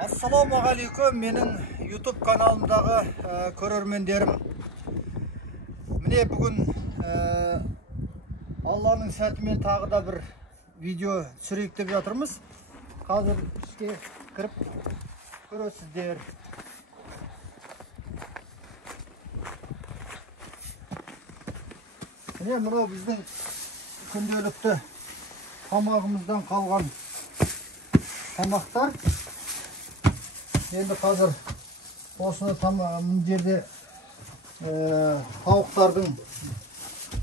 Ассалаумағалейкум, менің YouTube каналымдағы көрермендерім. Міне бүгін Алланың сәтімен тағы да бір видео түсірейік деп жатырмыз. Қазір ішке кіріп көресіздер. Міне мынау біздің күнделікті тамағымыздан қалған тамақтар. Енді қазір осыны мына жерде тауықтардың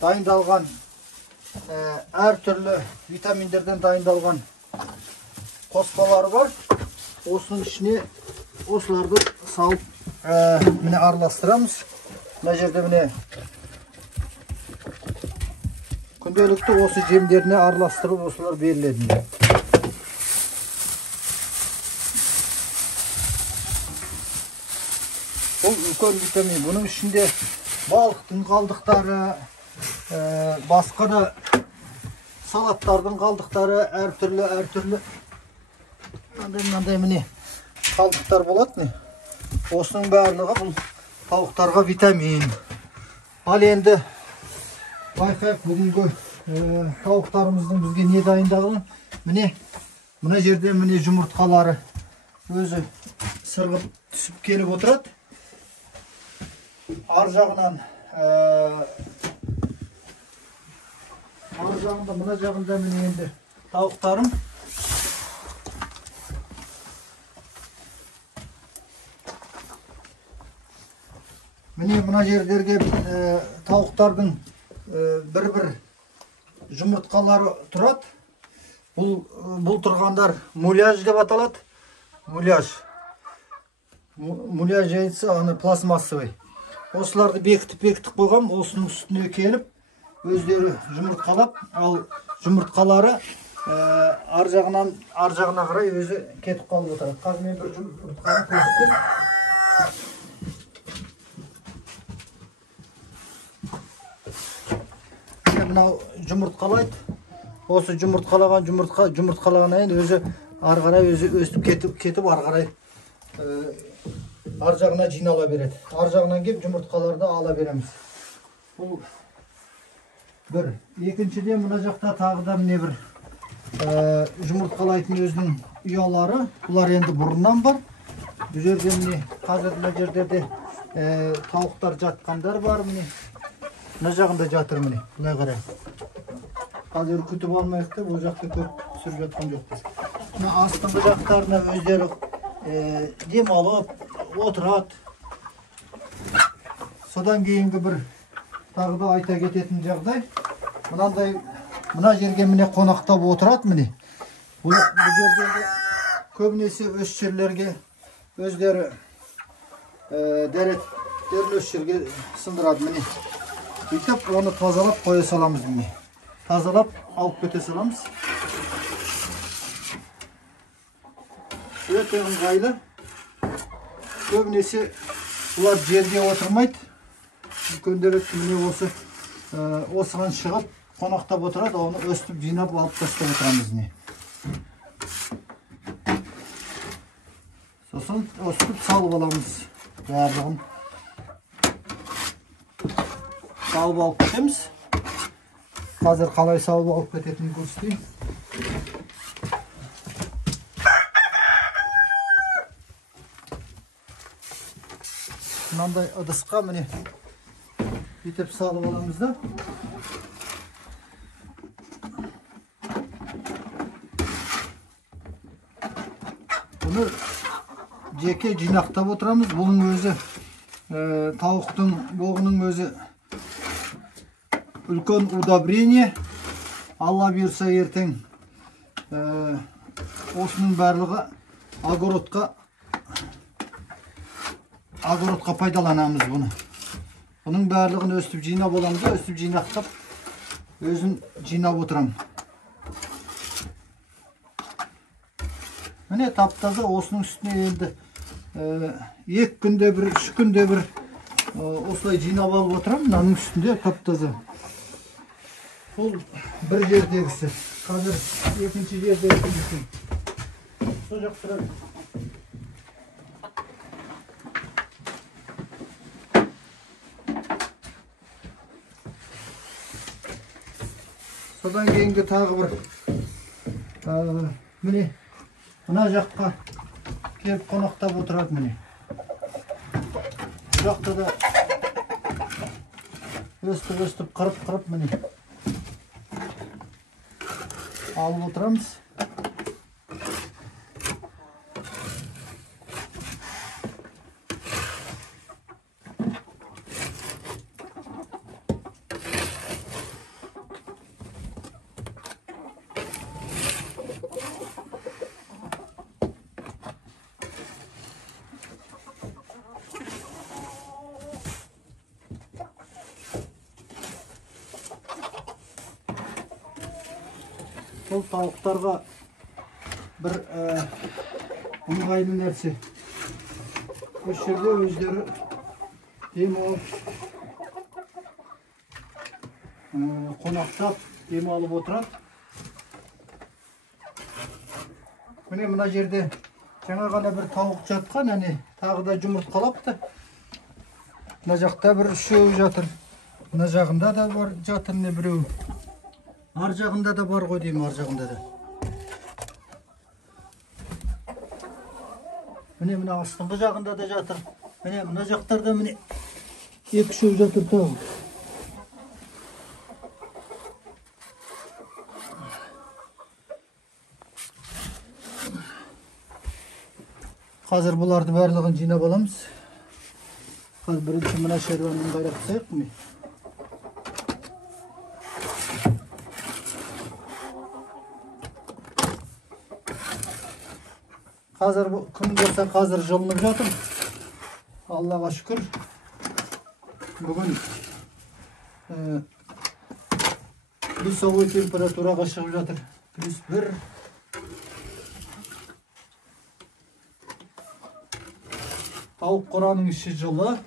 дайындалған әртүрлі витаминдерден дайындалған қоспалары бар. Осының ішіне осыларды салып міне араластырамыз. Мына жерде міне күнделікті осы жемдеріне араластырып осылар беріледі. Бұл үлкен витамин. Бұның ішінде балықтың қалдықтары, басқа да салаттардың қалдықтары, әртүрлі мынандай міне қалдықтар болады. Осының барлығы бұл тауықтарға витамин. Ал енді байқайық бүгінгі тауықтарымыздың бізге не дайындағанын. Міне мына жерде міне жұмыртқалары өзі сырғып түсіп келіп отырады. Ар жағынан мына жағында міне енді тауықтарым. Міне мына жерлерге тауықтардың бір жұмыртқалары тұрады. Бұл тұрғандар муляж деп аталады. Муляж жайытса, аны пластмассовый. Осыларды бекітіп қойғам, осының үстіне келіп, өздері жұмыртқалап, ал жұмыртқалары ар жағына қарай өзі кетіп қалып отырады. Қазір мен бір жұмыртқаны көрсетем. Мынау жұмыртқалайды. Осы жұмыртқалаған айын өзі ар қарай өзі өстіп кетіп ар қарай ар жағына жинала береді. Ар жағынан кеп жұмыртқаларды ала береміз. Бұл бір. Екіншіден мына жақта тағы да міне бір жұмыртқалайтын өзінің ұялары. Бұлар енді бұрыннан бар. Бұл жерде міне қазір мына жерде тауықтар жатқандар бар міне. Мына жағында жатыр міне. Бұлай қарай. Қазір күтіп алмайық деп, ол жақта көп түсіріп жатқан жоқпыз. Мына астыңғы жақтарына өздері дем алып отырады. Содан кейінгі бір тағы да айта кететін жағдай. Мына жерге міне қонақтап отырады міне. Бұл жердегі көбінесе өз жерлерге өздері дәреттерін өз жерге сындырады міне. Бүйтіп оны тазалап қоя саламыз міне. Тазалап алып кете саламыз. Өте ыңғайлы. Көбінесе бұлар жерге отырмайды. Күнделікті міне осыған шығып қонақтап отырады, оны өстіп жинап алып тастап отырамыз міне. Сосын өстіп салып аламыз. Барлығын салып алып кетеміз. Қазір қалай салып алып кететінін көрсетейін. Мынандай ыдысқа міне бүйтіп салып аламыз да. Бұны жеке жинақтап отырамыз. Бұның өзі тауықтың боғының өзі үлкен удобрение. Алла бұйырса ертең осының барлығы огородқа пайдаланамыз бұны. Бұның барлығын өстіп жинап оламыз, өстіп жинақтап өзін жинап отырам. Міне таптаза осының үстіне енді 2 күнде бір, 3 күнде бір осылай жинап алып отырам. Мынаның үстінде таптаза. Бұл бір жердегісі. Қазір екінші жердегісі. Сол жақтыра Содан кейінгі тағы бір міне мына жаққа келіп қонақтап отырады міне. Бұл жақта да өстіп қырып міне алып отырамыз. Бұл тауықтарға бір ыңғайлы нәрсе. Осы жерде өздері демалып, қонақтап демалып отырады. Міне мына жерде жаңа ғана бір тауық жатқан, әне тағы да жұмыртқалапты. Мына жақта бір үшеуі жатыр. Мына жағында да бар жатыр не біреу. Ар жағында да бар ғой деймін, ар жағында да. Міне мына астыңғы жағында да жатыр. Міне мына жақтарда міне екі-үшеу жатыр тағы. Қазір бұларды барлығын жинап аламыз. Қазір бірінші мына шаруаны қайрап тастайық міне. Қазір күн болса қазір жылынып жатыр. Аллаға шүкір. Бүгін плюсовой температураға шығып жатыр. +1. Тауық қораның іші жылы.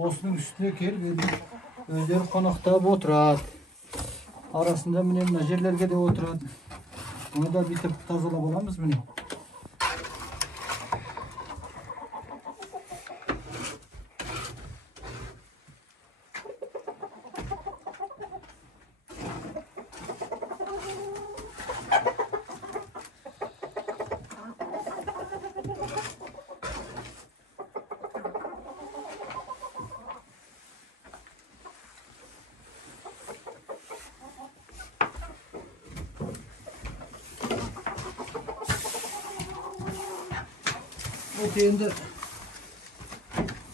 Осының үстіне келіп өздері қонақтап отырады. Арасында міне мына жерлерге де отырады. Оны да бүйтіп тазалап аламыз міне. Енді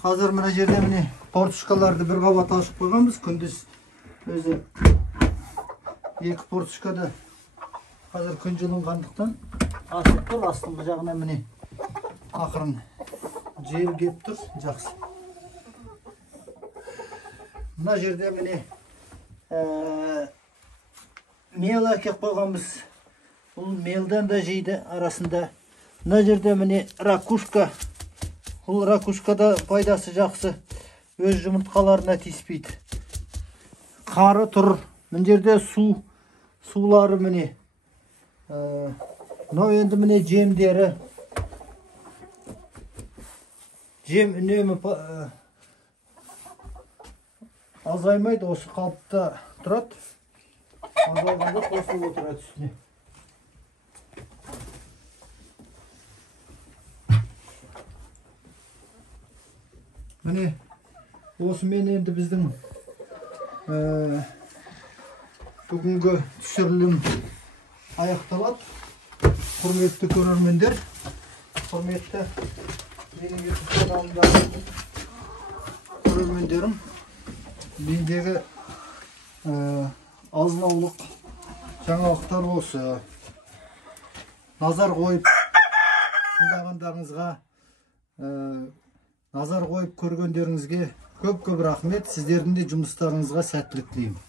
қазір мына жерде міне портушкаларды бір қабат ашып қойғанбыз. Күндіз өзі екі портушкада қазір күн жылынғандықтан ашып тұр. Астыңғы жағына міне ақырын жел кеп тұр. Жақсы. Мына жерде міне мел әкеп қойғанбыз. Бұл мелден де жейді арасында. Мына жерде міне ракушка. Бұл ракушкада пайдасы жақсы. Өз жұмыртқаларына тиіспейді. Қары тұр. Мына жерде сулары міне. Мынау енді міне жемдері. Жем үнемі азаймайды, осы қалыпта тұрады. Азайғанда қосылып отырады үстіне. Міне осымен енді біздің бүгінгі түсірілім аяқталады. Құрметті көрермендер, құрметті менің YouTube каналымдағы көрермендерім, мендегі азын-аулық жаңалықтар осы. Назар қойып тыңдағандарыңызға, назар қойып көргендеріңізге көп рахмет. Сіздердің де жұмыстарыңызға сәттілік тілеймін.